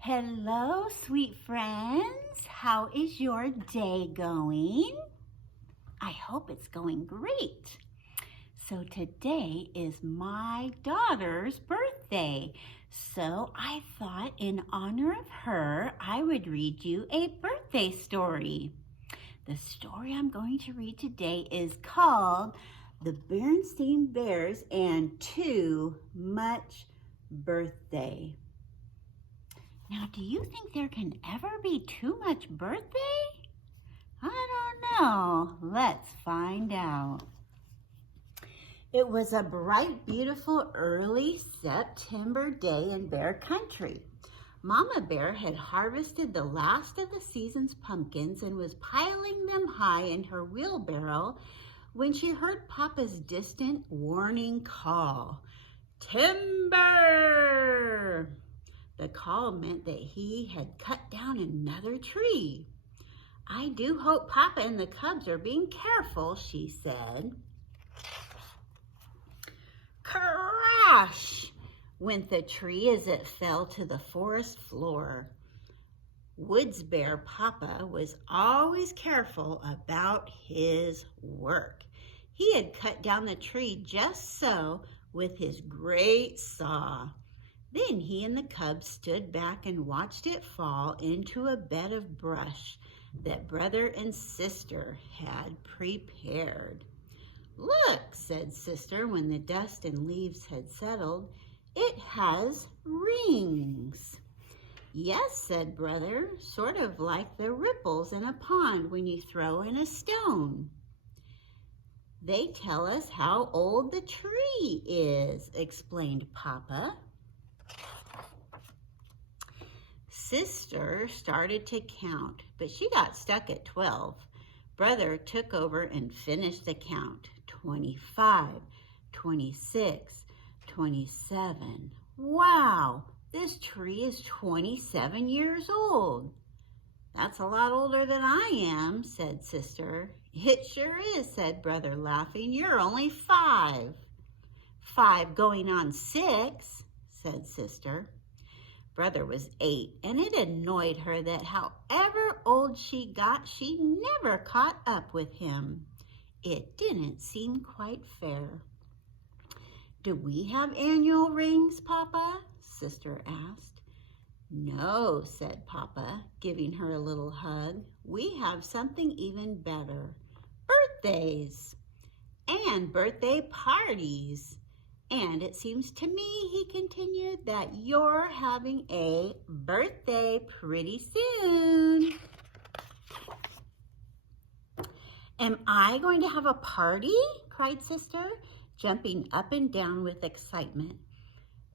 Hello, sweet friends. How is your day going? I hope it's going great. So today is my daughter's birthday. So I thought in honor of her, I would read you a birthday story. The story I'm going to read today is called The Berenstain Bears and Too Much Birthday. Now, do you think there can ever be too much birthday? I don't know. Let's find out. It was a bright, beautiful, early September day in Bear Country. Mama Bear had harvested the last of the season's pumpkins and was piling them high in her wheelbarrow when she heard Papa's distant warning call. Timber! The call meant that he had cut down another tree. I do hope Papa and the cubs are being careful, she said. Crash! Went the tree as it fell to the forest floor. Woods Bear Papa was always careful about his work. He had cut down the tree just so with his great saw. Then he and the cubs stood back and watched it fall into a bed of brush that brother and sister had prepared. Look, said sister when the dust and leaves had settled, it has rings. Yes, said brother, sort of like the ripples in a pond when you throw in a stone. They tell us how old the tree is, explained Papa. Sister started to count, but she got stuck at 12. Brother took over and finished the count. 25, 26, 27. Wow, this tree is 27 years old. That's a lot older than I am, said sister. It sure is, said brother, laughing. You're only 5. 5 going on 6, said sister. Brother was 8, and it annoyed her that however old she got, she never caught up with him. It didn't seem quite fair. Do we have annual rings, Papa? Sister asked. No, said Papa, giving her a little hug. We have something even better. Birthdays and birthday parties. And it seems to me, he continued, that you're having a birthday pretty soon. Am I going to have a party? Cried sister, jumping up and down with excitement.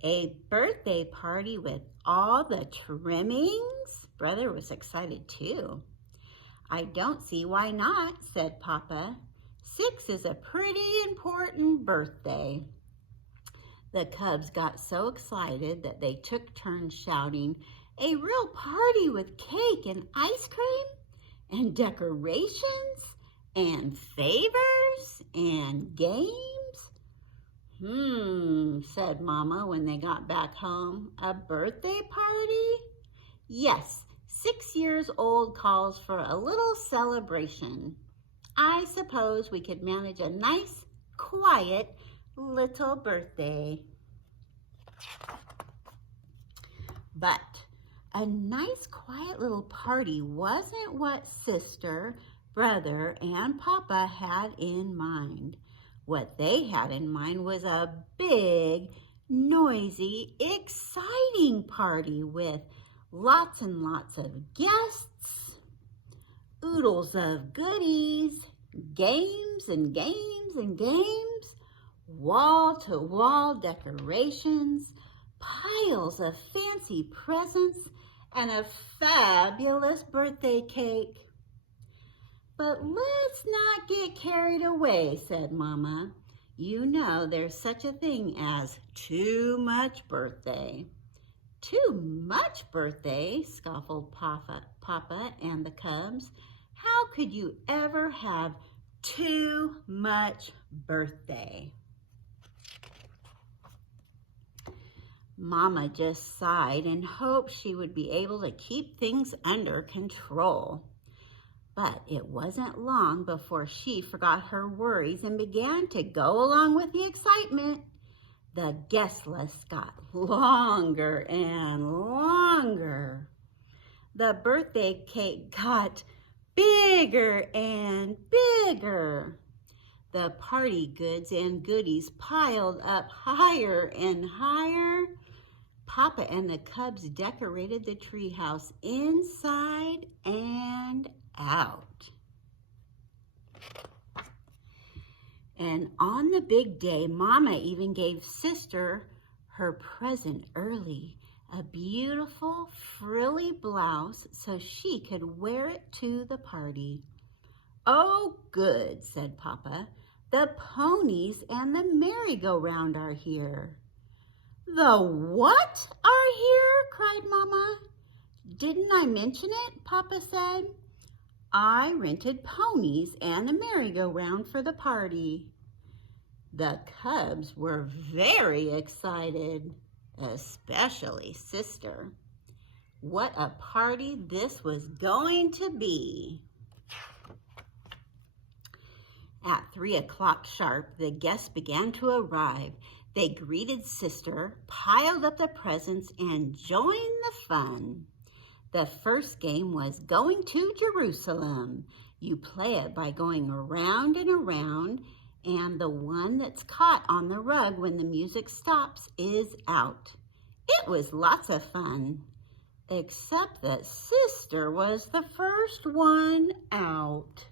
A birthday party with all the trimmings? Brother was excited too. I don't see why not, said Papa. 6 is a pretty important birthday. The cubs got so excited that they took turns shouting, a real party with cake and ice cream and decorations and favors and games? Said Mama when they got back home. A birthday party? Yes, 6 years old calls for a little celebration. I suppose we could manage a nice, quiet little birthday. But a nice, quiet little party wasn't what sister, brother, and Papa had in mind. What they had in mind was a big, noisy, exciting party with lots and lots of guests, oodles of goodies, games and games and games, wall-to-wall decorations, piles of fancy presents, and a fabulous birthday cake. But let's not get carried away, said Mama. You know there's such a thing as too much birthday. Too much birthday, scoffed Papa and the cubs. How could you ever have too much birthday? Mama just sighed and hoped she would be able to keep things under control. But it wasn't long before she forgot her worries and began to go along with the excitement. The guest list got longer and longer. The birthday cake got bigger and bigger. The party goods and goodies piled up higher and higher. Papa and the cubs decorated the treehouse inside and out. And on the big day, Mama even gave Sister her present early, a beautiful frilly blouse so she could wear it to the party. "Oh, good," said Papa. "The ponies and the merry-go-round are here." "The what are here?" cried Mama. "Didn't I mention it?" Papa said. "I rented ponies and a merry-go-round for the party." The cubs were very excited, especially Sister. What a party this was going to be. At 3 o'clock sharp, the guests began to arrive. They greeted Sister, piled up the presents, and joined the fun. The first game was Going to Jerusalem. You play it by going around and around, and the one that's caught on the rug when the music stops is out. It was lots of fun, except that Sister was the first one out.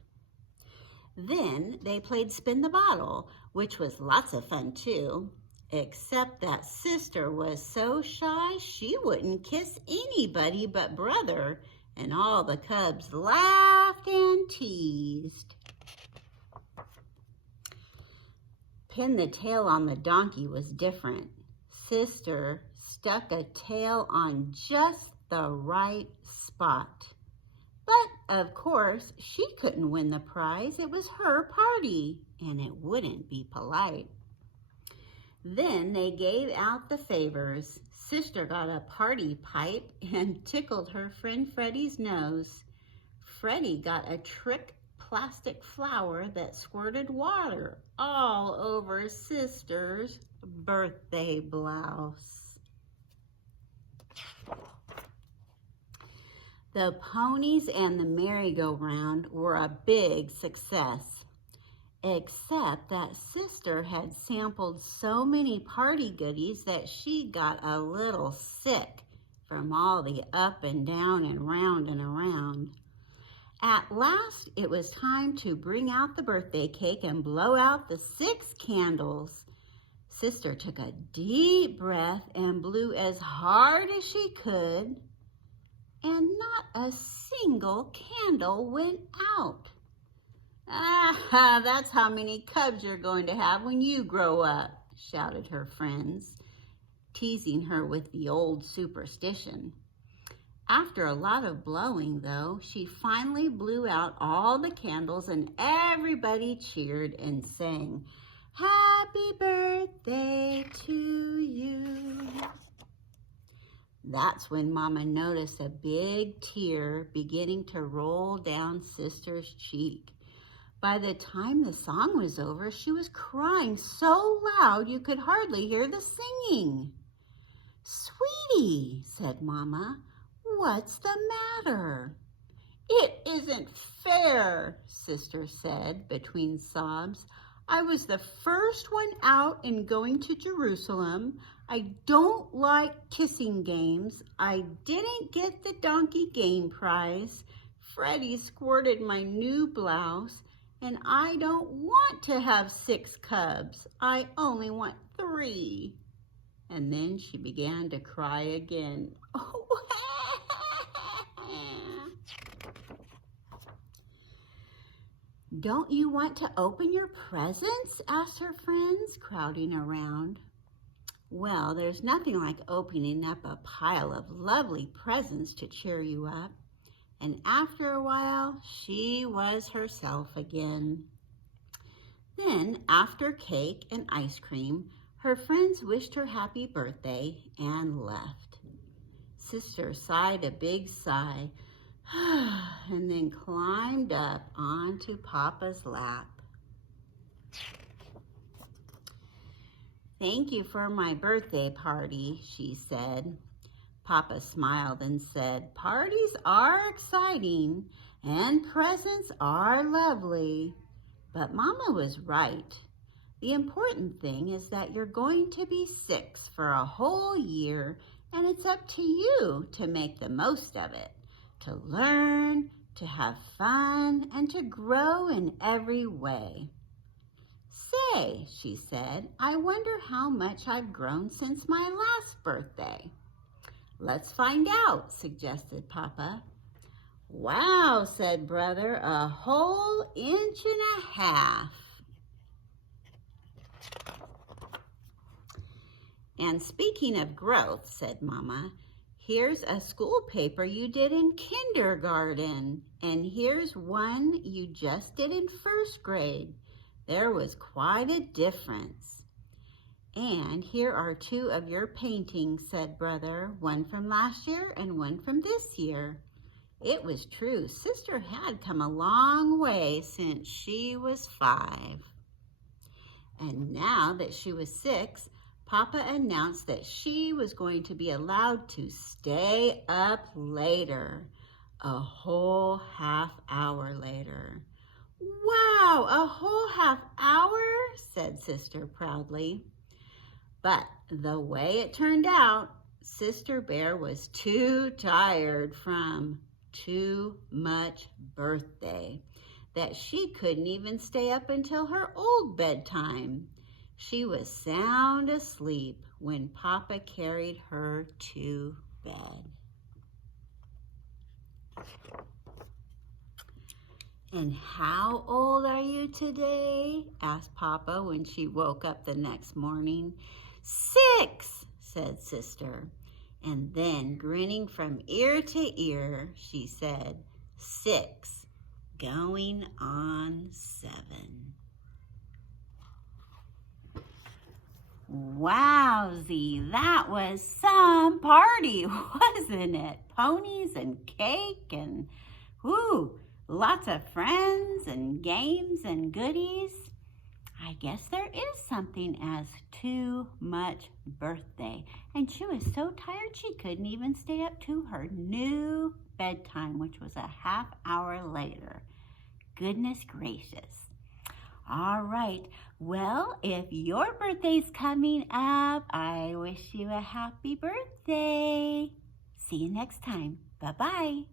Then they played Spin the Bottle, which was lots of fun too, except that Sister was so shy she wouldn't kiss anybody but Brother, and all the cubs laughed and teased. Pin the tail on the donkey was different. Sister stuck a tail on just the right spot. But, of course, she couldn't win the prize. It was her party, and it wouldn't be polite. Then they gave out the favors. Sister got a party pipe and tickled her friend Freddie's nose. Freddie got a trick plastic flower that squirted water all over Sister's birthday blouse. The ponies and the merry-go-round were a big success, except that Sister had sampled so many party goodies that she got a little sick from all the up and down and round and around. At last, it was time to bring out the birthday cake and blow out the 6 candles. Sister took a deep breath and blew as hard as she could, and not a single candle went out. "Ah, that's how many cubs you're going to have when you grow up," shouted her friends, teasing her with the old superstition. After a lot of blowing, though, she finally blew out all the candles and everybody cheered and sang, "Happy birthday to you." That's when Mama noticed a big tear beginning to roll down Sister's cheek. By the time the song was over, she was crying so loud you could hardly hear the singing. "Sweetie," said Mama, "what's the matter?" "It isn't fair," Sister said between sobs. "I was the first one out in Going to Jerusalem. I don't like kissing games. I didn't get the donkey game prize. Freddie squirted my new blouse. And I don't want to have 6 cubs. I only want 3. And then she began to cry again. "Don't you want to open your presents?" asked her friends, crowding around. Well, there's nothing like opening up a pile of lovely presents to cheer you up. And after a while, she was herself again. Then, after cake and ice cream, Her friends wished her happy birthday and left. Sister sighed a big sigh and then climbed up onto Papa's lap. "Thank you for my birthday party," she said. Papa smiled and said, "Parties are exciting and presents are lovely, but Mama was right. The important thing is that you're going to be 6 for a whole year, and it's up to you to make the most of it, to learn, to have fun, and to grow in every way." "Say," she said, "I wonder how much I've grown since my last birthday." "Let's find out," suggested Papa. "Wow," said Brother, "a whole inch and a half." "And speaking of growth," said Mama, "here's a school paper you did in kindergarten, and here's one you just did in 1st grade. There was quite a difference." "And here are 2 of your paintings," said Brother, "one from last year and one from this year." It was true. Sister had come a long way since she was 5. And now that she was 6, Papa announced that she was going to be allowed to stay up later, a whole half hour later. "Wow, a whole half hour," said Sister proudly. But the way it turned out, Sister Bear was too tired from too much birthday that she couldn't even stay up until her old bedtime. She was sound asleep when Papa carried her to bed. "And how old are you today?" asked Papa when she woke up the next morning. "6, said Sister. And then, grinning from ear to ear, she said, 6, going on 7. Wowzy, that was some party, wasn't it? Ponies and cake and, lots of friends and games and goodies. I guess there is something as too much birthday. And she was so tired she couldn't even stay up to her new bedtime, which was a half hour later. Goodness gracious. All right, well, if your birthday's coming up, I wish you a happy birthday. See you next time. Bye-bye.